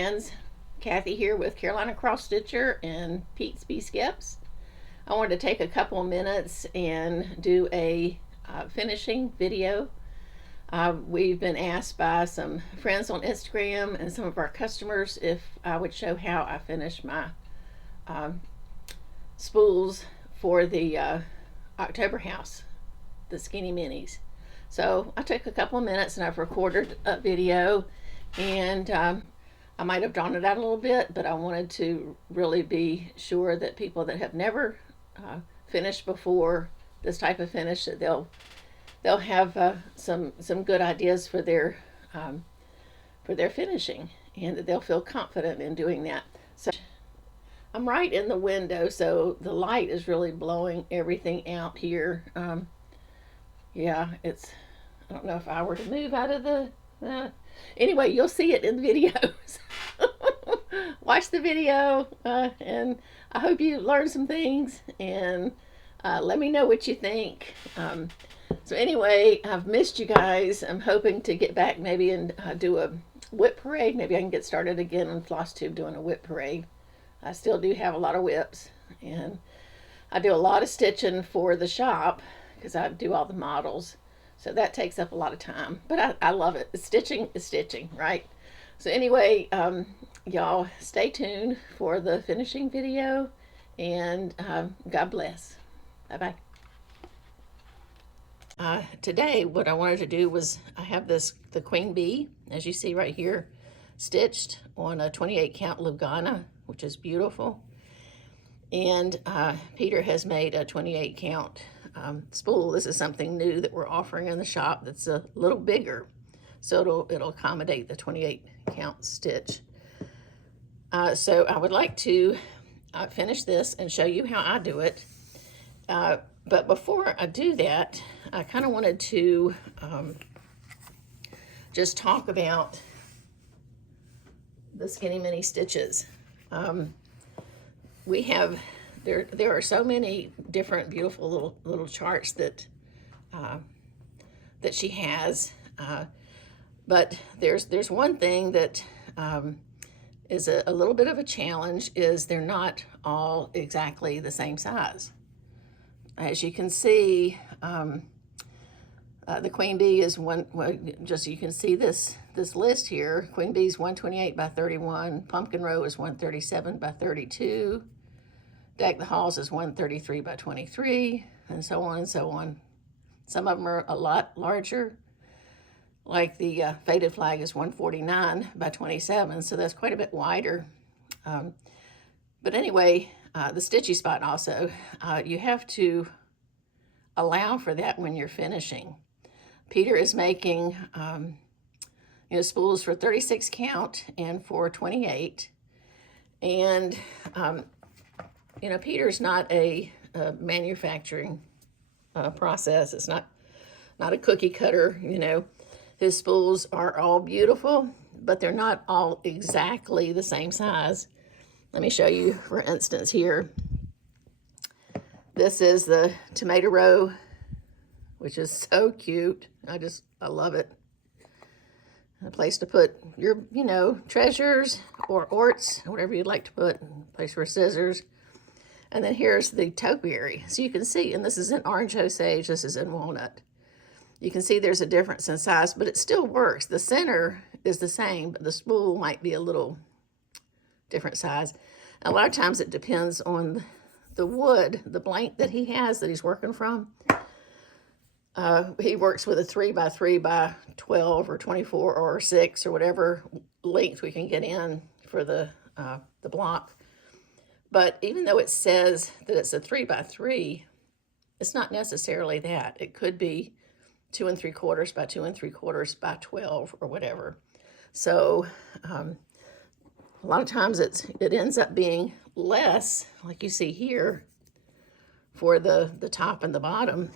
friends, Kathy here with Carolina Cross Stitcher and petesbeeskeps. I wanted to take a couple of minutes and do a finishing video. We've been asked by some friends on Instagram and some of our customers if I would show how I finish my spools for the October house, the Skinny Minis. So I took a couple of minutes and I've recorded a video, and I might have drawn it out a little bit, but I wanted to really be sure that people that have never finished before this type of finish, that they'll have some good ideas for their finishing, and that they'll feel confident in doing that. So I'm right in the window, so the light is really blowing everything out here. Yeah, I don't know if I were to move out of the, anyway, you'll see it in the videos. Watch the video, and I hope you learn some things, and let me know what you think. So anyway, I've missed you guys. I'm hoping to get back maybe and do a whip parade. Maybe I can get started again on FlossTube doing a whip parade. I still do have a lot of whips, and I do a lot of stitching for the shop because I do all the models. So that takes up a lot of time, but I love it. Stitching is stitching, right? So anyway, y'all stay tuned for the finishing video, and God bless. Bye-bye. Today, what I wanted to do was, I have the queen bee, as you see right here, stitched on a 28 count Lugana, which is beautiful. And Peter has made a 28 count spool. This is something new that we're offering in the shop that's a little bigger, so it'll accommodate the 28 count stitch. So I would like to finish this and show you how I do it. But before I do that, I kind of wanted to just talk about the Skinny Mini stitches. We have, there are so many different beautiful little charts that that she has, but there's one thing that is a little bit of a challenge, is they're not all exactly the same size. As you can see, the queen bee is just you can see this list here. Queen bee is 128 by 31. Pumpkin row is 137 by 32. Deck the halls is 133 by 23, and so on and so on. Some of them are a lot larger, like the faded flag is 149 by 27, so that's quite a bit wider. But anyway, the stitchy spot also, you have to allow for that when you're finishing. Peter is making spools for 36 count and for 28, and Peter's not a manufacturing process. It's not a cookie cutter. His spools are all beautiful, but they're not all exactly the same size. Let me show you, for instance, here. This is the tomato row, which is so cute. I love it. A place to put your, treasures or orts, whatever you'd like to put. A place for scissors. And then here's the topiary. So you can see, and this is in orange osage, this is in walnut. You can see there's a difference in size, but it still works. The center is the same, but the spool might be a little different size. And a lot of times it depends on the wood, the blank that he has, that he's working from. He works with a 3 by 3 by 12 or 24 or 6 or whatever length we can get in for the block. But even though it says that it's a 3 by 3, it's not necessarily that. It could be 2 3/4 by 2 3/4 by 12 or whatever. So a lot of times it ends up being less, like you see here, for the top and the bottom.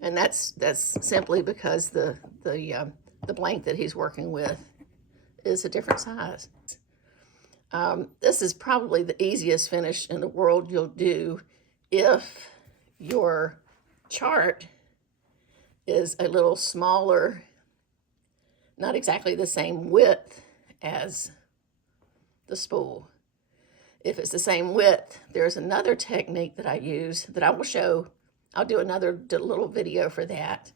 And that's simply because the blank that he's working with is a different size. This is probably the easiest finish in the world you'll do if your chart is a little smaller, not exactly the same width as the spool. If it's the same width, there's another technique that I use that I will show. I'll do another little video for that.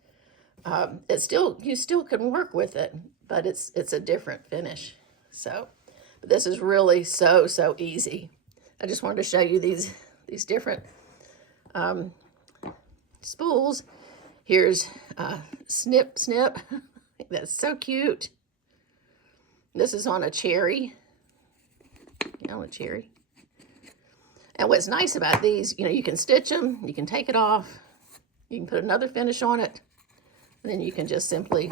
You still can work with it, but it's a different finish. So, but this is really so easy. I just wanted to show you these different spools. Here's Snip Snip. That's so cute. This is on a cherry. A cherry. And what's nice about these, you can stitch them, you can take it off, you can put another finish on it, and then you can just simply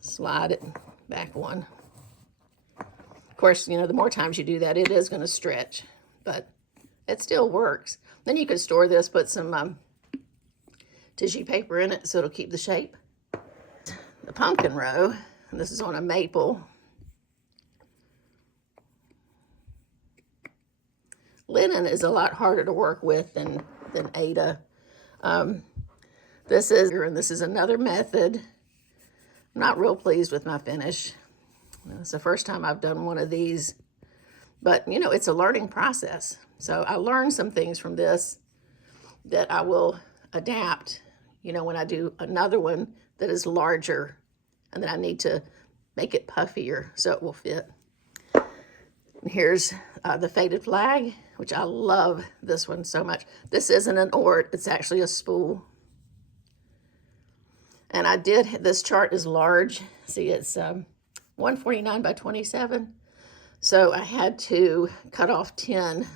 slide it back one. Of course, the more times you do that, it is going to stretch, but it still works. Then you can store this, put some tissue paper in it so it'll keep the shape. The pumpkin row, and this is on a maple. Linen is a lot harder to work with than Aida. This is another method. I'm not real pleased with my finish. It's the first time I've done one of these, but it's a learning process. So I learned some things from this that I will adapt, when I do another one that is larger and then I need to make it puffier so it will fit. And here's the faded flag, which I love this one so much. This isn't an ort, it's actually a spool. And this chart is large. See, it's 149 by 27. So I had to cut off 10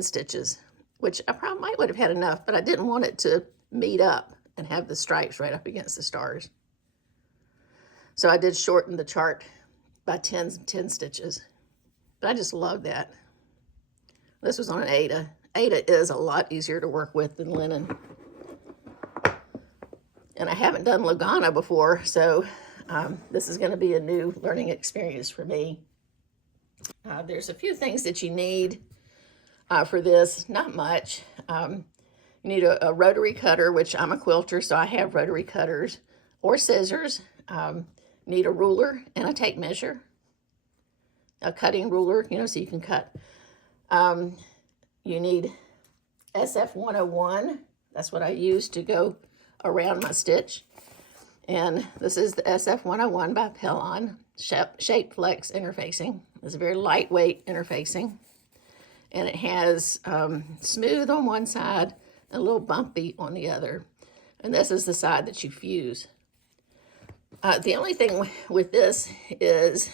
stitches, which I probably would have had enough, but I didn't want it to meet up and have the stripes right up against the stars. So I did shorten the chart by 10 stitches. But I just love that. This was on an Aida. Aida is a lot easier to work with than linen. And I haven't done Lugana before, so this is going to be a new learning experience for me. There's a few things that you need for this, not much. You need a rotary cutter, which I'm a quilter, so I have rotary cutters, or scissors. Need a ruler and a tape measure, a cutting ruler, so you can cut. You need SF 101. That's what I use to go around my stitch. And this is the SF 101 by Pellon, Shape Flex Interfacing. It's very lightweight interfacing. And it has smooth on one side and a little bumpy on the other. And this is the side that you fuse. The only thing with this is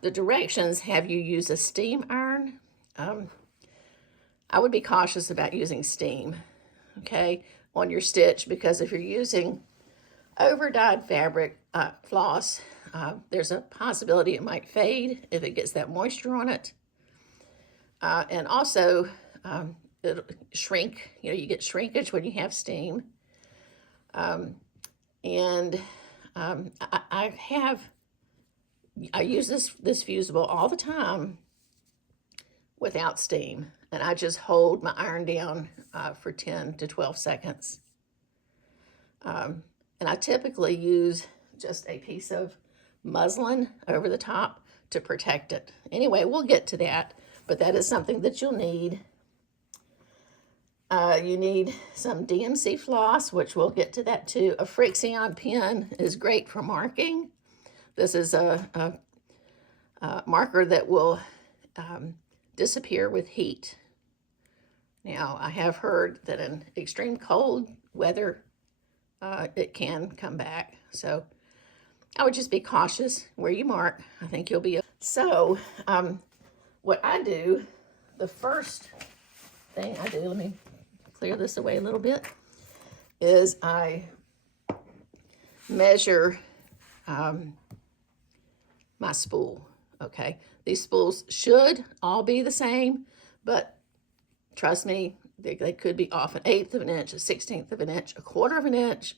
the directions have you use a steam iron. I would be cautious about using steam, okay, on your stitch, because if you're using over-dyed fabric floss, there's a possibility it might fade if it gets that moisture on it. And also, it'll shrink. You get shrinkage when you have steam. I use this fusible all the time without steam, and I just hold my iron down for 10 to 12 seconds. And I typically use just a piece of muslin over the top to protect it. Anyway, we'll get to that, but that is something that you'll need. You need some DMC floss, which we'll get to that too. A Frixion pen is great for marking. This is a marker that will disappear with heat. Now, I have heard that in extreme cold weather, it can come back. So I would just be cautious where you mark. I think you'll be. So what I do, the first thing I do, let me clear this away a little bit, is I measure my spool, okay? These spools should all be the same, but trust me, they could be off 1/8 of an inch, 1/16 of an inch, 1/4 of an inch.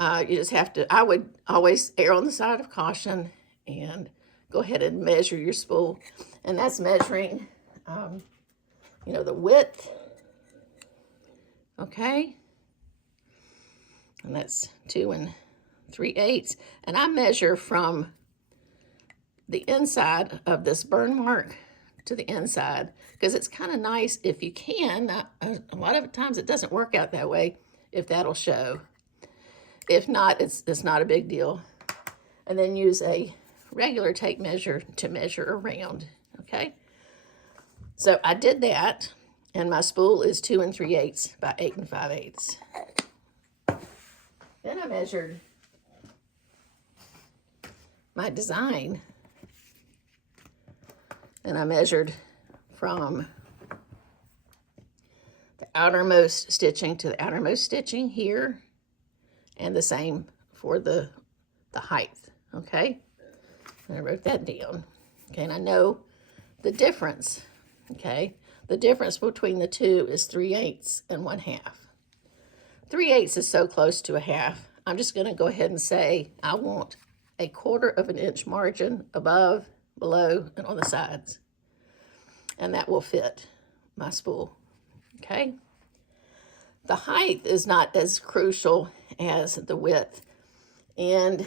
You just have to, I would always err on the side of caution and go ahead and measure your spool. And that's measuring, the width, okay? And that's 2 3/8, and I measure from the inside of this burn mark to the inside, because it's kind of nice if you can. A lot of times it doesn't work out that way, if that'll show. If not, it's not a big deal. And then use a regular tape measure to measure around, okay? So I did that, and my spool is 2 3/8 by 8 5/8. Then I measured my design, and I measured from the outermost stitching to the outermost stitching here, and the same for the height, okay? And I wrote that down, okay? And I know the difference, okay? The difference between the two is 3/8 and 1/2. 3/8 is so close to a half. I'm just going to go ahead and say I want a 1/4 of an inch margin above, below, and on the sides. And that will fit my spool, okay? The height is not as crucial as the width. And,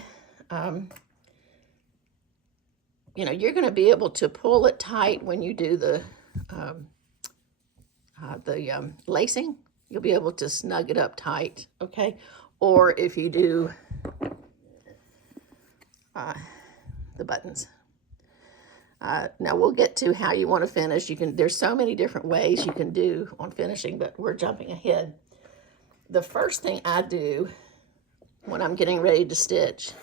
you know, you're going to be able to pull it tight when you do the lacing. You'll be able to snug it up tight, okay? Or if you do the buttons. Now we'll get to how you want to finish. There's so many different ways you can do on finishing, but we're jumping ahead. The first thing I do when I'm getting ready to stitch,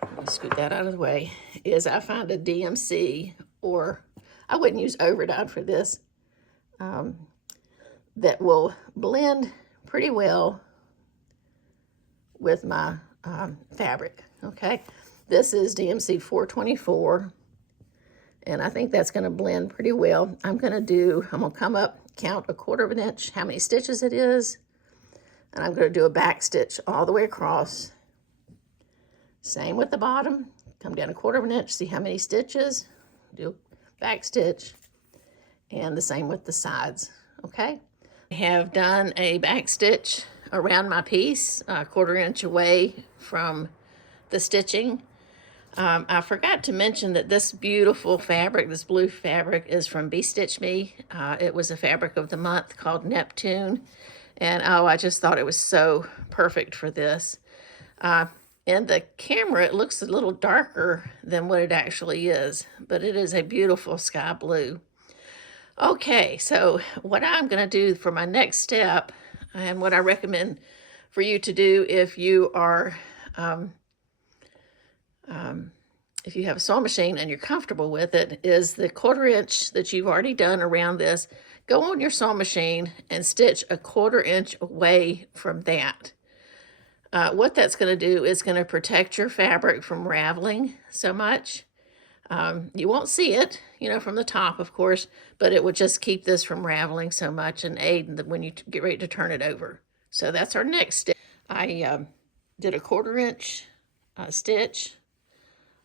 let me scoot that out of the way, is I find a DMC, or I wouldn't use Overdye for this, that will blend pretty well with my fabric, okay? This is DMC 424, and I think that's going to blend pretty well. I'm going to come up, count 1/4 of an inch, how many stitches it is, and I'm going to do a back stitch all the way across. Same with the bottom. Come down 1/4 of an inch, see how many stitches, do a back stitch, and the same with the sides, okay? I have done a back stitch around my piece, 1/4 inch away from the stitching. I forgot to mention that this beautiful fabric, this blue fabric, is from Bee Stitch Me. It was a fabric of the month called Neptune. And oh, I just thought it was so perfect for this. In the camera, it looks a little darker than what it actually is, but it is a beautiful sky blue. Okay, so what I'm going to do for my next step, and what I recommend for you to do if you are if you have a sewing machine and you're comfortable with it, is the 1/4 inch that you've already done around this, go on your sewing machine and stitch a 1/4 inch away from that. What that's going to do is going to protect your fabric from raveling so much. You won't see it, you know, from the top, of course, but it would just keep this from raveling so much and aid when you get ready to turn it over. So that's our next step. I did a 1/4 inch stitch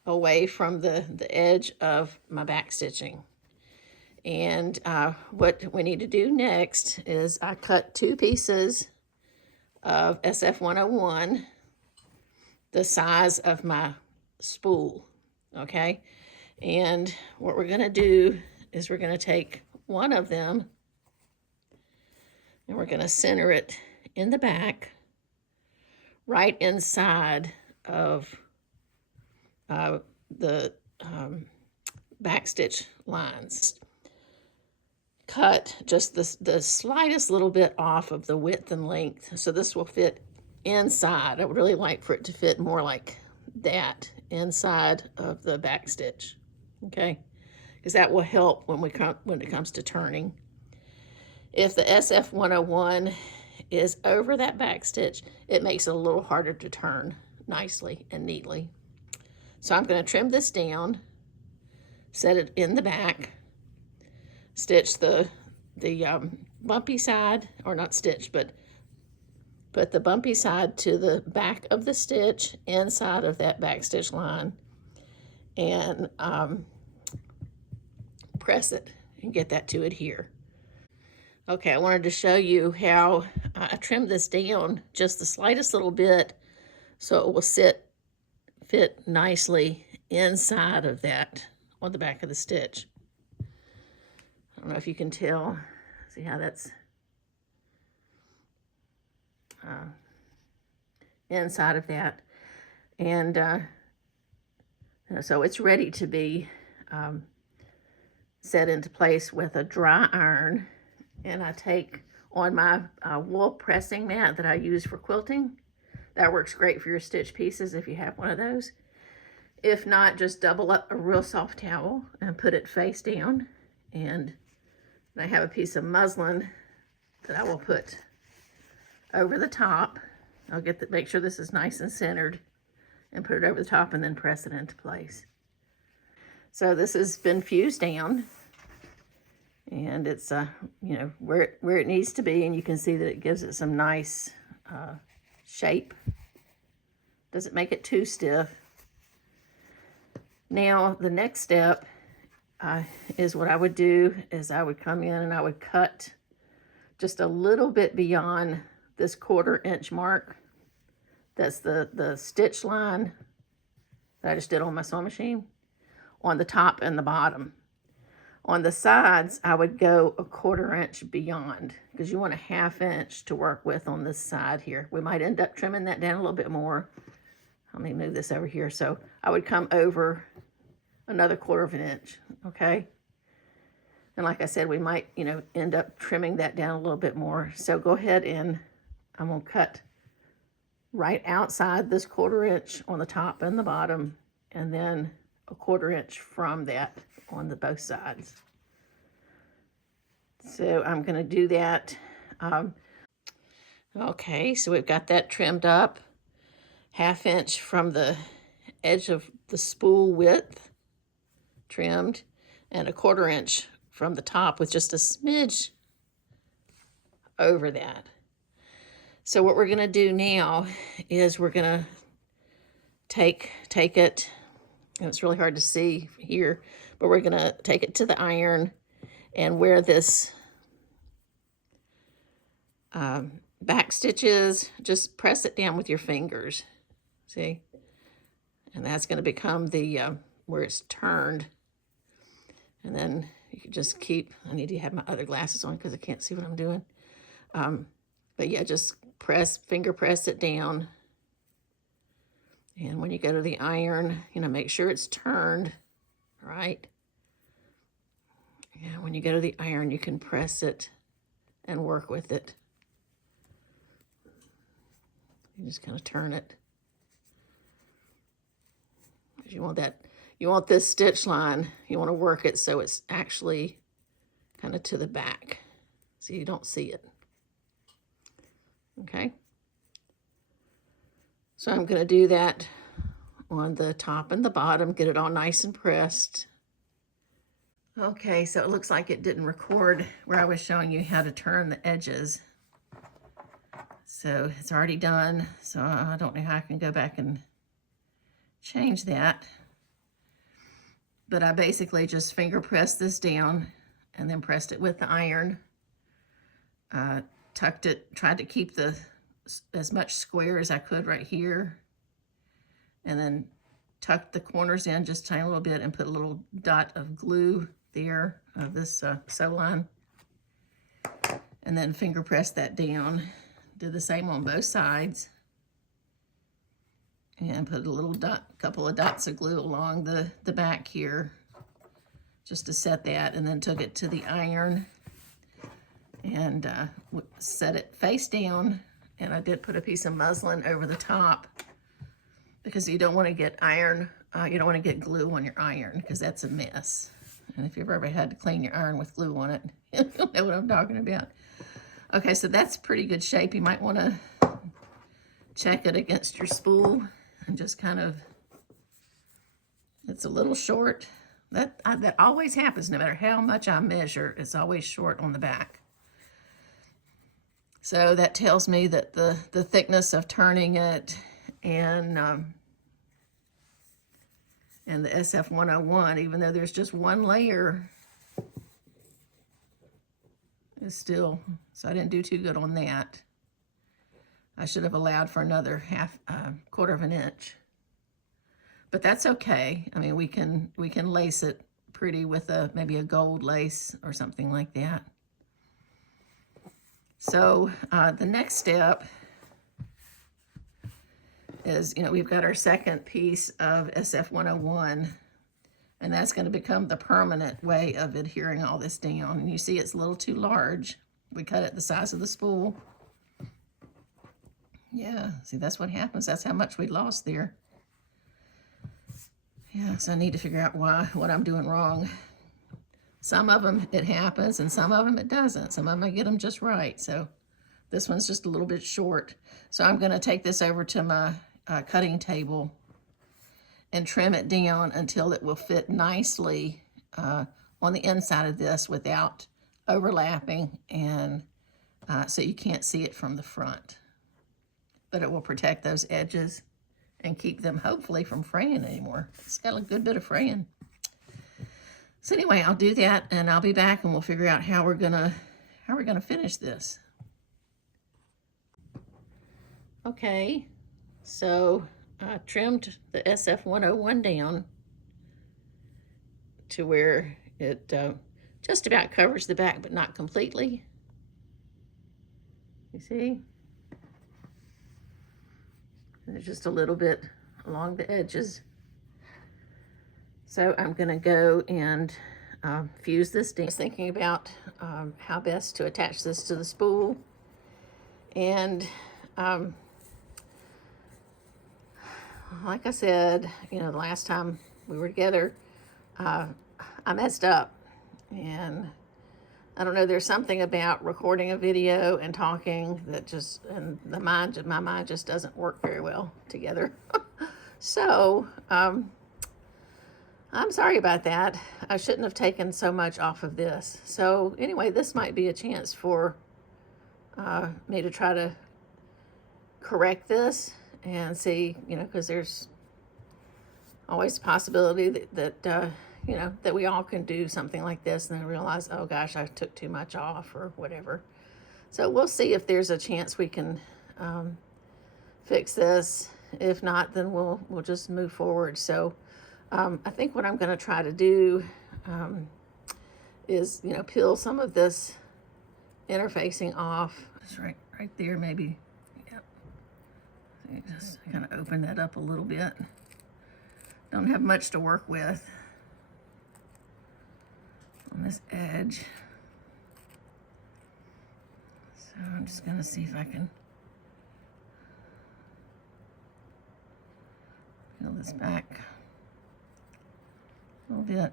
away from the edge of my back stitching. And what we need to do next is I cut 2 pieces of SF101, the size of my spool, okay? And what we're going to do is we're going to take one of them and we're going to center it in the back, right inside of the back stitch lines. Cut just the slightest little bit off of the width and length, so this will fit inside. I would really like for it to fit more like that inside of the back stitch, okay? Because that will help when it comes to turning. If the SF101 is over that back stitch, it makes it a little harder to turn nicely and neatly. So I'm going to trim this down, set it in the back, stitch the bumpy side, or not stitch, but put the bumpy side to the back of the stitch inside of that back stitch line, and press it and get that to adhere. Okay, I wanted to show you how I trimmed this down just the slightest little bit so it will fit nicely inside of that on the back of the stitch. I don't know if you can tell. See how that's inside of that. And so it's ready to be set into place with a dry iron. And I take on my wool pressing mat that I use for quilting. That works great for your stitch pieces if you have one of those. If not, just double up a real soft towel and put it face down. And I have a piece of muslin that I will put over the top. I'll make sure this is nice and centered and put it over the top and then press it into place. So this has been fused down and it's you know, where it needs to be, and you can see that it gives it some nice shape. Doesn't make it too stiff. Now the next step is what I would do is I would come in and I would cut just a little bit beyond this 1/4 inch mark. That's the stitch line that I just did on my sewing machine, on the top and the bottom. On the sides, I would go a 1/4 inch beyond, because you want a 1/2 inch to work with on this side here. We might end up trimming that down a little bit more. Let me move this over here. So I would come over another 1/4 inch, okay? And like I said, we might, you know, end up trimming that down a little bit more. So go ahead and I'm gonna cut right outside this 1/4 inch on the top and the bottom, and then a 1/4 inch from that on both sides. So I'm gonna do that. Okay, so we've got that trimmed up, 1/2 inch from the edge of the spool width trimmed, and a 1/4 inch from the top with just a smidge over that. So what we're gonna do now is we're gonna take it, and it's really hard to see here, but we're gonna take it to the iron, and where this back stitch is, just press it down with your fingers, see? And that's gonna become the, where it's turned. And then you can just keep, I need to have my other glasses on because I can't see what I'm doing. But yeah, just finger press it down. And when you go to the iron, you know, make sure it's turned, right? Yeah, when you go to the iron, you can press it and work with it. You just kind of turn it. You want this stitch line, you want to work it so it's actually kind of to the back, so you don't see it. Okay. So I'm going to do that on the top and the bottom, get it all nice and pressed. Okay, so it looks like it didn't record where I was showing you how to turn the edges. So it's already done, so I don't know how I can go back and change that. But I basically just finger pressed this down and then pressed it with the iron. Tucked it, tried to keep as much square as I could right here. And then tucked the corners in just a tiny little bit and put a little dot of glue there of this sew line. And then finger pressed that down. Did the same on both sides. And put a little couple of dots of glue along the back here just to set that, and then took it to the iron and set it face down. And I did put a piece of muslin over the top because you don't want to get you don't want to get glue on your iron because that's a mess. And if you've ever had to clean your iron with glue on it, you'll know what I'm talking about. Okay, so that's pretty good shape. You might want to check it against your spool and just kind of, it's a little short. That always happens, no matter how much I measure, it's always short on the back. So that tells me that the thickness of turning it and the SF101, even though there's just one layer, is still, so I didn't do too good on that. I should have allowed for another quarter of an inch. But that's okay. I mean, we can lace it pretty with maybe a gold lace or something like that. So the next step is, we've got our second piece of SF101, and that's going to become the permanent way of adhering all this down. And you see it's a little too large. We cut it the size of the spool. Yeah, see, that's what happens. That's how much we lost there. Yeah, so I need to figure out what I'm doing wrong. Some of them it happens, and some of them it doesn't. Some of them I get them just right. So this one's just a little bit short. So I'm going to take this over to my cutting table and trim it down until it will fit nicely on the inside of this without overlapping, and so you can't see it from the front. But it will protect those edges and keep them hopefully from fraying anymore. It's got a good bit of fraying. So anyway, I'll do that, and I'll be back, and we'll figure out how we're gonna finish this. Okay, so I trimmed the SF101 down to where it just about covers the back, but not completely. You see? And there's just a little bit along the edges. So I'm gonna go and fuse this down. I was thinking about how best to attach this to the spool. And like I said, the last time we were together, I messed up. And I don't know, there's something about recording a video and talking that just, and my mind just doesn't work very well together. So, I'm sorry about that. I shouldn't have taken so much off of this. So anyway, this might be a chance for me to try to correct this and see, because there's always a possibility that that we all can do something like this and then realize, oh gosh, I took too much off or whatever. So we'll see if there's a chance we can fix this. If not, then we'll just move forward. So I think what I'm going to try to do is, peel some of this interfacing off. Just right there, maybe. Yep. So you just kind of open that up a little bit. Don't have much to work with on this edge. So I'm just going to see if I can peel this back a little bit.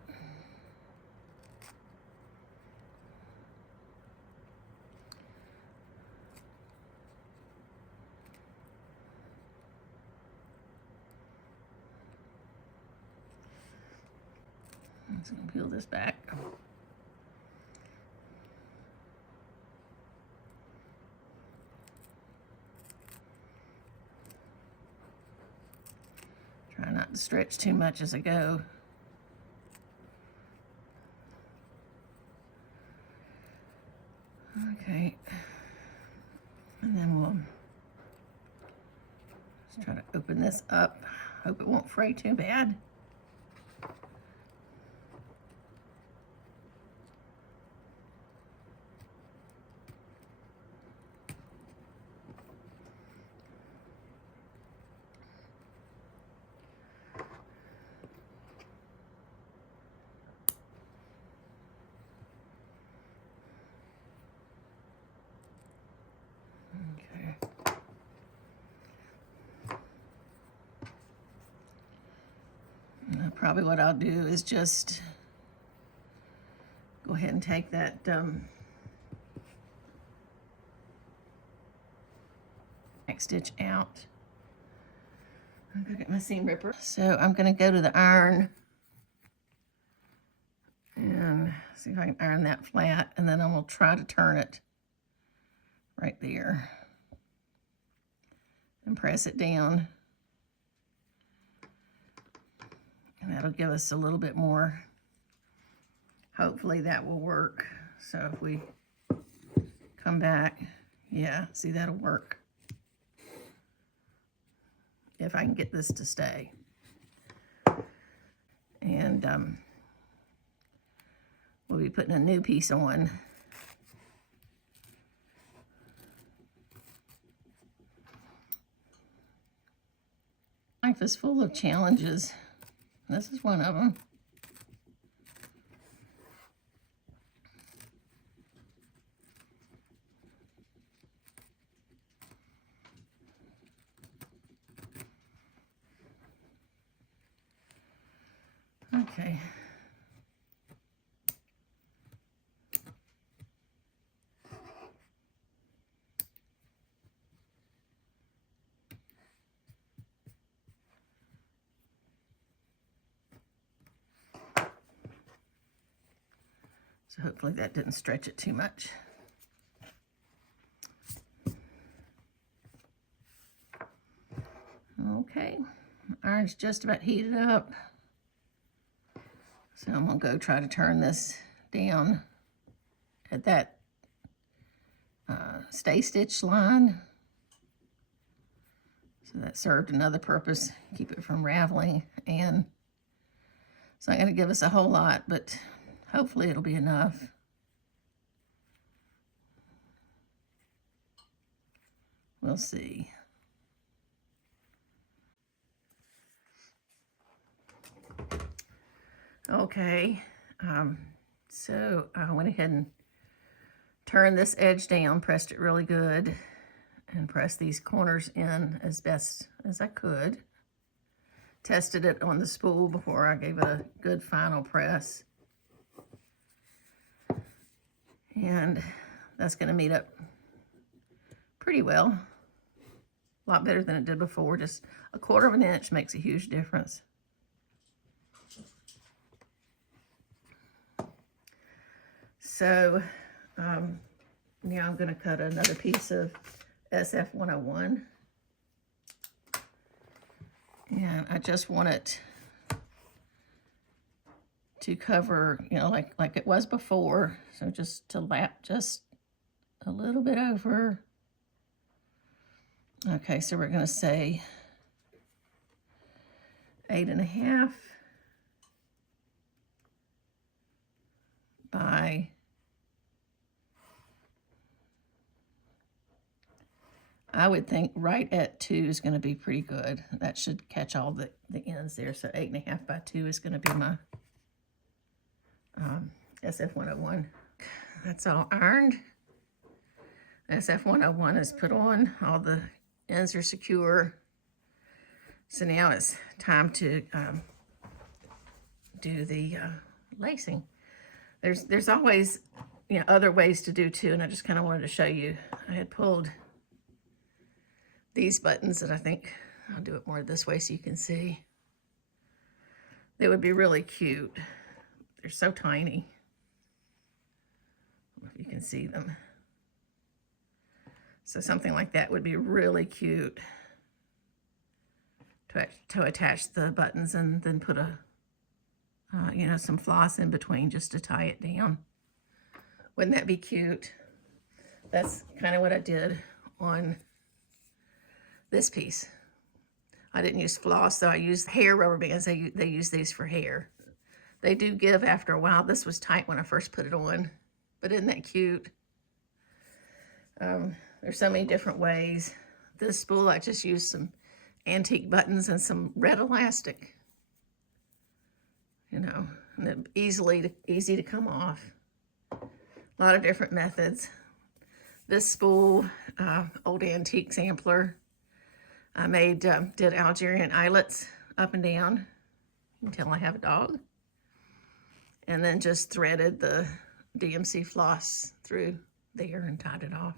I'm just going to peel this back. Try not to stretch too much as I go. Okay, and then we'll just try to open this up. Hope it won't fray too bad. Probably what I'll do is just go ahead and take that next stitch out. I'm gonna get my seam ripper. So I'm gonna go to the iron and see if I can iron that flat, and then I'm gonna try to turn it right there and press it down. And that'll give us a little bit more. Hopefully that will work. So if we come back, yeah, see, that'll work. if I can get this to stay. And we'll be putting a new piece on. Life is full of challenges. This is one of them. Okay. So hopefully that didn't stretch it too much. Okay, iron's just about heated up. So I'm gonna go try to turn this down at that stay stitch line. So that served another purpose, keep it from raveling, and it's not gonna give us a whole lot, but hopefully it'll be enough. We'll see. Okay, so I went ahead and turned this edge down, pressed it really good, and pressed these corners in as best as I could. Tested it on the spool before I gave it a good final press. And that's going to meet up pretty well. A lot better than it did before. Just a 1/4 of an inch makes a huge difference. So now I'm going to cut another piece of SF101. And I just want it to cover, you know, like it was before. So just to lap just a little bit over. Okay, so we're going to say 8.5 by I would think right at 2 is going to be pretty good. That should catch all the ends there. So 8.5 by 2 is going to be my SF101. That's all ironed. SF101 is put on. All the ends are secure. So now it's time to do the lacing. There's always, you know, other ways to do too, and I just kind of wanted to show you. I had pulled these buttons, and I think I'll do it more this way so you can see. They would be really cute. They're so tiny. I don't know if you can see them. So something like that would be really cute to attach the buttons and then put a, you know, some floss in between just to tie it down. Wouldn't that be cute? That's kind of what I did on this piece. I didn't use floss, so I used hair rubber bands. They use these for hair. They do give after a while. This was tight when I first put it on, but isn't that cute? There's so many different ways. This spool, I just used some antique buttons and some red elastic. You know, and easy to come off. A lot of different methods. This spool, old antique sampler. I did Algerian eyelets up and down until I have a dog. And then just threaded the DMC floss through there and tied it off.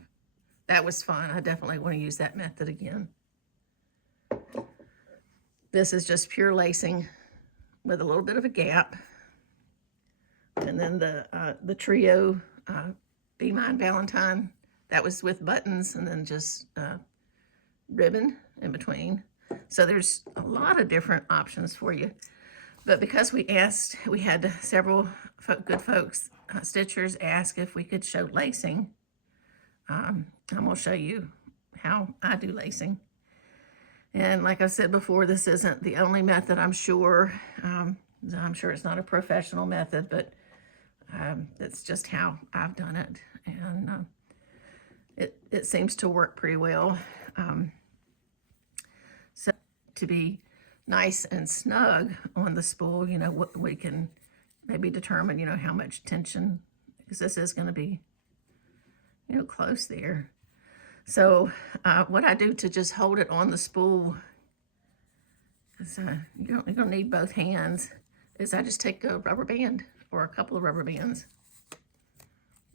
That was fun. I definitely want to use that method again. This is just pure lacing with a little bit of a gap. And then the trio Be Mine Valentine, that was with buttons and then just ribbon in between. So there's a lot of different options for you. But because we had several good folks, stitchers, ask if we could show lacing. I'm going to show you how I do lacing. And like I said before, this isn't the only method, I'm sure. I'm sure it's not a professional method, but that's just how I've done it. And it seems to work pretty well. So to be nice and snug on the spool, you know, we can maybe determine, you know, how much tension, because this is going to be, you know, close there. So what I do to just hold it on the spool, because you're going to need both hands, is I just take a rubber band or a couple of rubber bands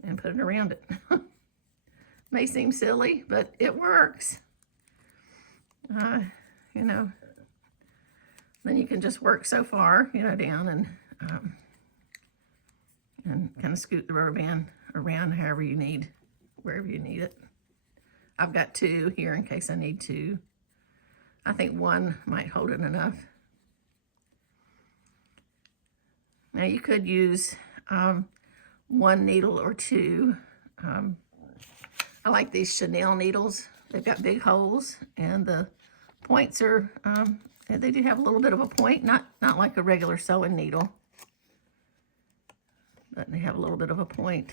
and put it around it. May seem silly, but it works. You know, then you can just work so far, you know, down and kind of scoot the rubber band around however you need, wherever you need it. I've got two here in case I need two. I think one might hold it enough. Now you could use one needle or two. I like these Chanel needles. They've got big holes, and the points are, they do have a little bit of a point, not like a regular sewing needle, but they have a little bit of a point.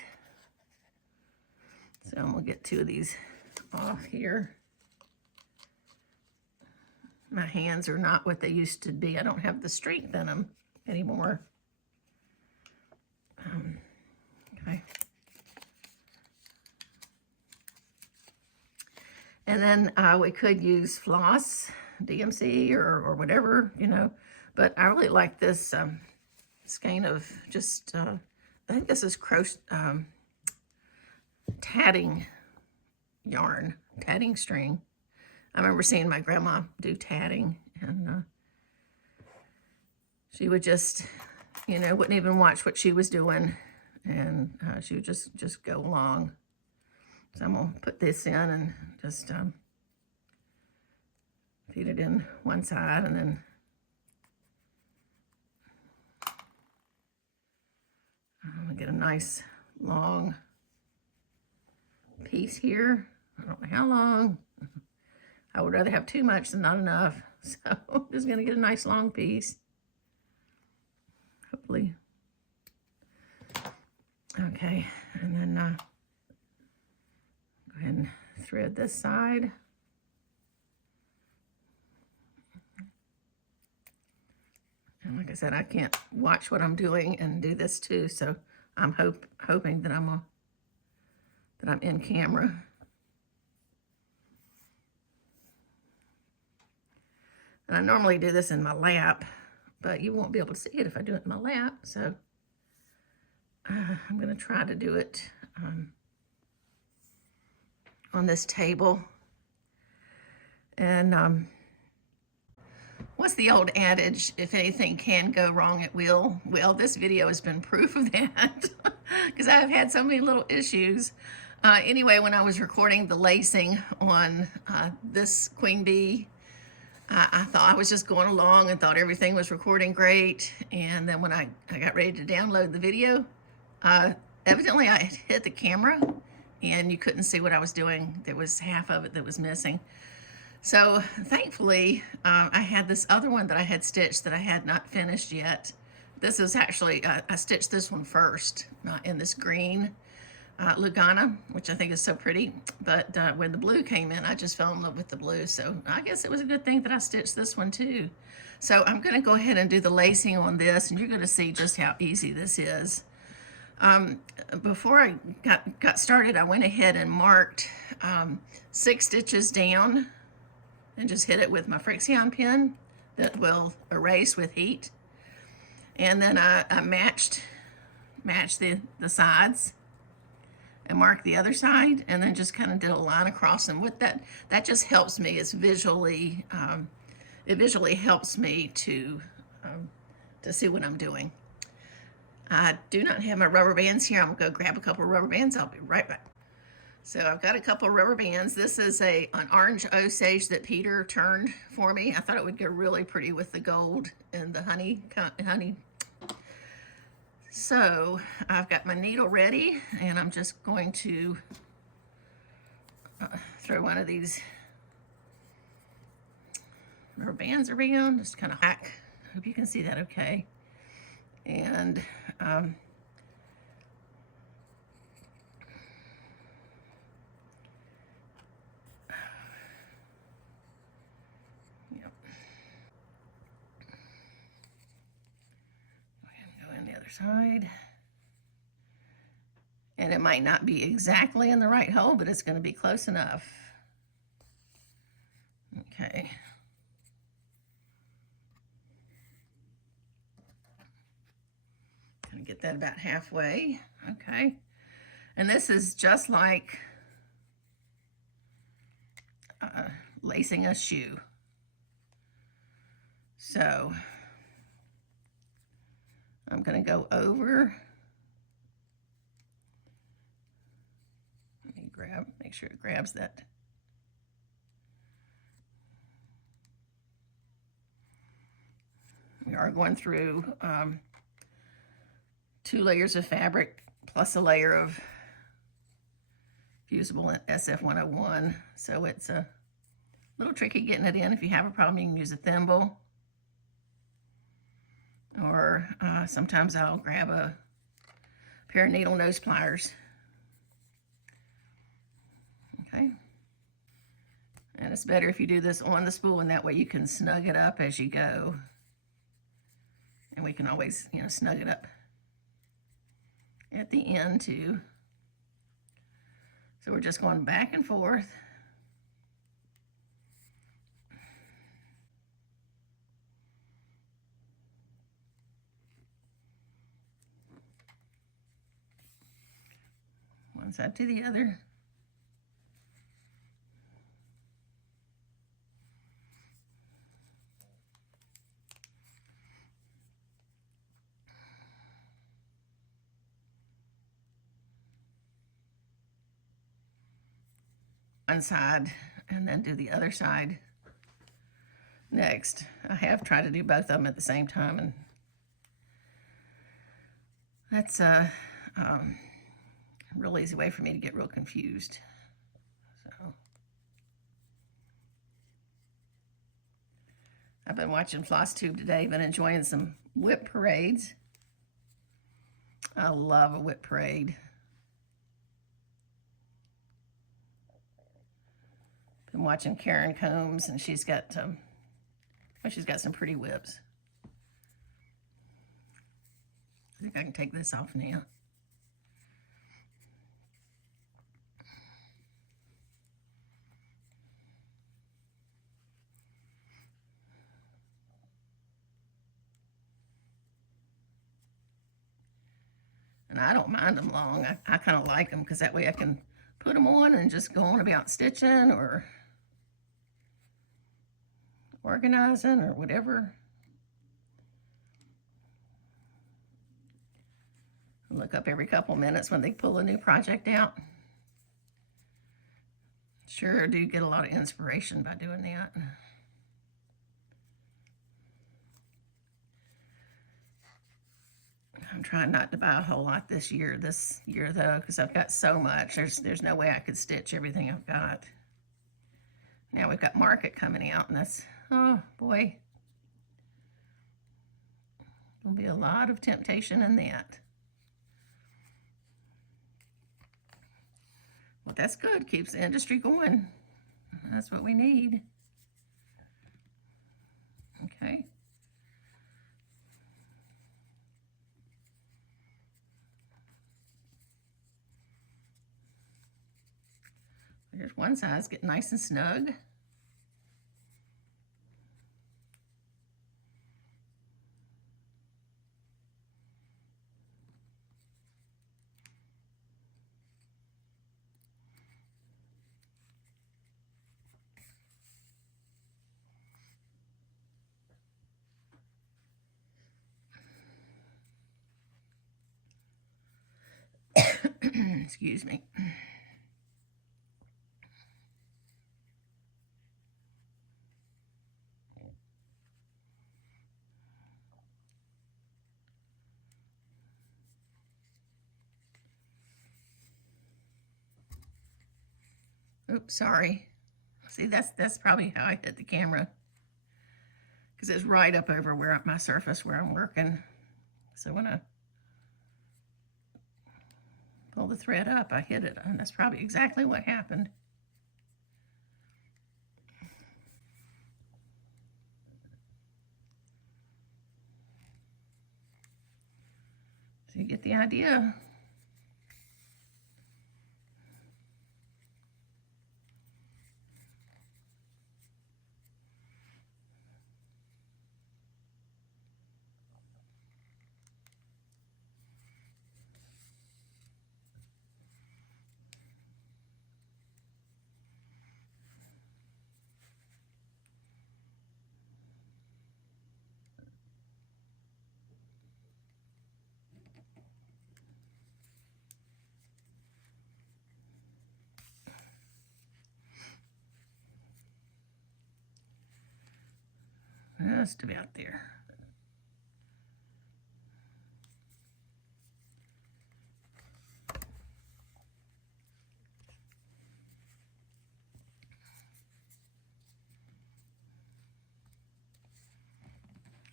So I'm gonna get two of these off here. My hands are not what they used to be. I don't have the strength in them anymore. Okay. And then we could use floss, DMC, or whatever, you know. But I really like this skein of just, I think this is tatting yarn, tatting string. I remember seeing my grandma do tatting, and she would just, you know, wouldn't even watch what she was doing, and she would just go along. So I'm gonna put this in and just feed it in one side, and then I'm gonna get a nice long piece here. I don't know how long. I would rather have too much than not enough. So I'm just gonna get a nice long piece. Hopefully. Okay, and then go ahead and thread this side. And like I said, I can't watch what I'm doing and do this too, so I'm hoping that I'm in camera. And I normally do this in my lap, but you won't be able to see it if I do it in my lap. So I'm going to try to do it on this table. And what's the old adage? If anything can go wrong, it will. Well, this video has been proof of that, because I've had so many little issues. Anyway, when I was recording the lacing on this queen bee, I thought I was just going along and thought everything was recording great. And then when I got ready to download the video, evidently I had hit the camera and you couldn't see what I was doing. There was half of it that was missing. So thankfully, I had this other one that I had stitched that I had not finished yet. This is actually, I stitched this one first, in this green Lugana, which I think is so pretty. But when the blue came in, I just fell in love with the blue. So I guess it was a good thing that I stitched this one too. So I'm going to go ahead and do the lacing on this, and you're going to see just how easy this is. Before I got started, I went ahead and marked 6 stitches down and just hit it with my Frixion pen that will erase with heat. And then I matched the sides and marked the other side, and then just kind of did a line across. And what that just helps me is visually, it visually helps me to see what I'm doing. I do not have my rubber bands here. I'm gonna go grab a couple of rubber bands. I'll be right back. So I've got a couple of rubber bands. This is an orange Osage that Peter turned for me. I thought it would go really pretty with the gold and the honey. So I've got my needle ready, and I'm just going to throw one of these our bands around, just kind of hack. Hope you can see that okay. And yep. Go in the other side. And it might not be exactly in the right hole, but it's going to be close enough. Okay. Gonna get that about halfway. Okay. And this is just like lacing a shoe. So I'm going to go over. Let me make sure it grabs that. We are going through 2 layers of fabric plus a layer of fusible SF101. So it's a little tricky getting it in. If you have a problem, you can use a thimble. Or sometimes I'll grab a pair of needle nose pliers. Okay. And it's better if you do this on the spool, and that way you can snug it up as you go. And we can always, snug it up at the end too. So we're just going back and forth. One side to the other. One side and then do the other side next. I have tried to do both of them at the same time, and that's a real easy way for me to get real confused. So I've been watching FlossTube today, been enjoying some whip parades. I love a whip parade. Been watching Karen Combs, and she's got some pretty whips. I think I can take this off now. And I don't mind them long. I kind of like them because that way I can put them on and just go on about stitching or organizing or whatever. Look up every couple minutes when they pull a new project out. Sure do get a lot of inspiration by doing that. I'm trying not to buy a whole lot this year though, because I've got so much. There's no way I could stitch everything I've got. Now we've got market coming out, and that's, oh boy, there'll be a lot of temptation in that. Well, that's good. Keeps the industry going. That's what we need. Okay. Here's one size, get nice and snug. Excuse me. Oops, sorry. See, that's probably how I hit the camera. because it's right up over where my surface where I'm working. So when I pull the thread up, I hit it, and that's probably exactly what happened. So you get the idea. Just about there.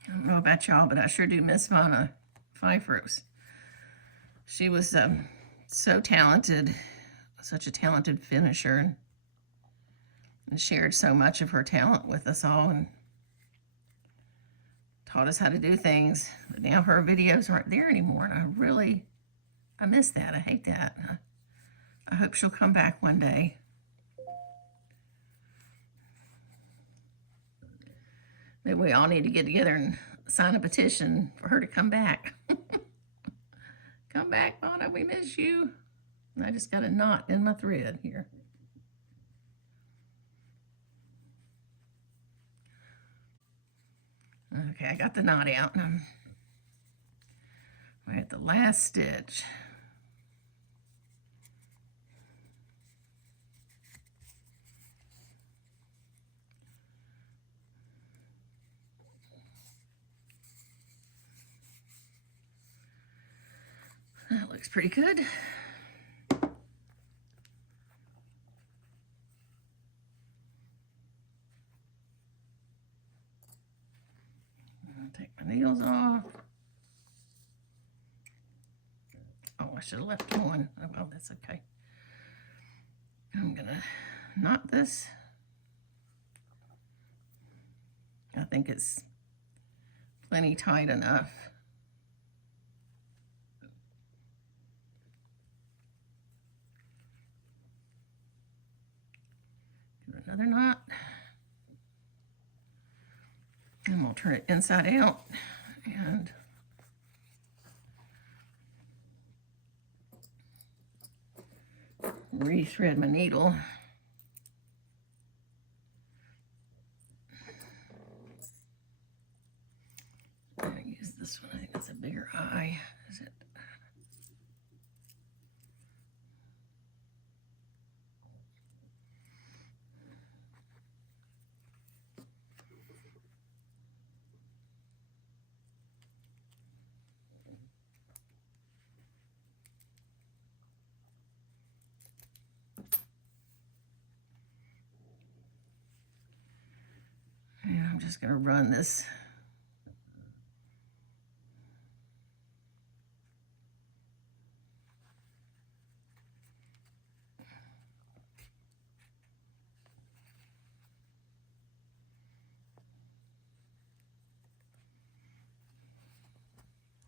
I don't know about y'all, but I sure do miss Vanna Pfeiffer's. She was so talented, such a talented finisher, and shared so much of her talent with us all, and taught us how to do things. But now her videos aren't there anymore, and I miss that. I hate that. I hope she'll come back one day. Maybe we all need to get together and sign a petition for her to come back. Come back, Vanna, we miss you. And I just got a knot in my thread here. Okay, I got the knot out. And we're at the last stitch. That looks pretty good. Take my needles off. Oh, I should have left one. Oh, well, that's okay. I'm gonna knot this. I think it's plenty tight enough. Do another knot. And we'll turn it inside out and re-thread my needle. I'm gonna use this one. I think it's a bigger eye. Is it? And I'm just going to run this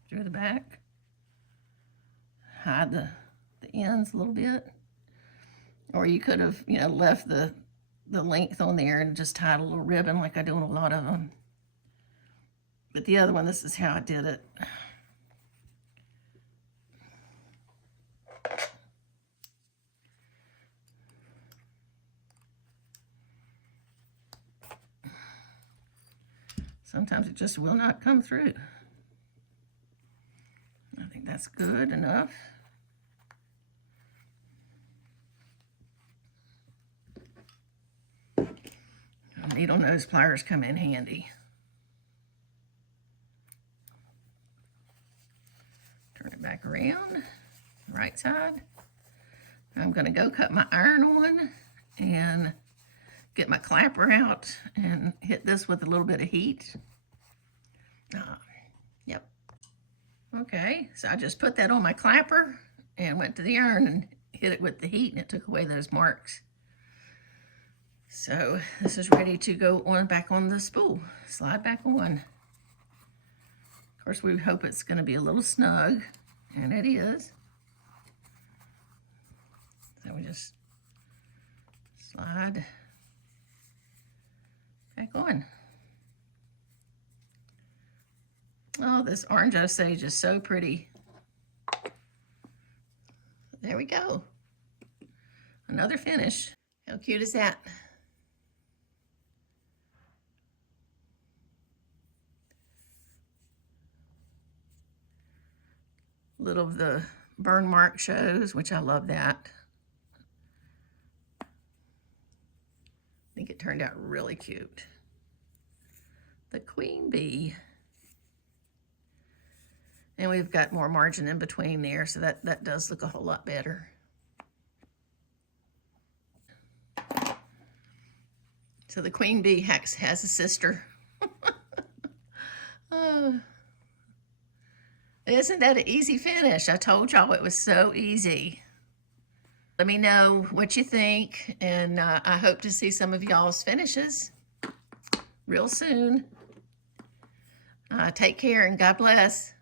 through the back, hide the ends a little bit, or you could have, left the length on there and just tied a little ribbon like I do on a lot of them. But the other one, this is how I did it. Sometimes it just will not come through. I think that's good enough. Needle nose pliers come in handy. Turn it back around, right side. I'm going to go cut my iron on and get my clapper out and hit this with a little bit of heat. Yep. Okay, so I just put that on my clapper and went to the iron and hit it with the heat, and it took away those marks. So this is ready to go on back on the spool. Slide back on. Of course, we hope it's going to be a little snug, and it is. So we just slide back on. Oh, this orange osage is so pretty. There we go. Another finish. How cute is that? Little of the burn mark shows, which I love that. I think it turned out really cute. The queen bee. And we've got more margin in between there, so that does look a whole lot better. So the queen bee has a sister. Isn't that an easy finish? I told y'all it was so easy. Let me know what you think, and I hope to see some of y'all's finishes real soon. Take care and God bless.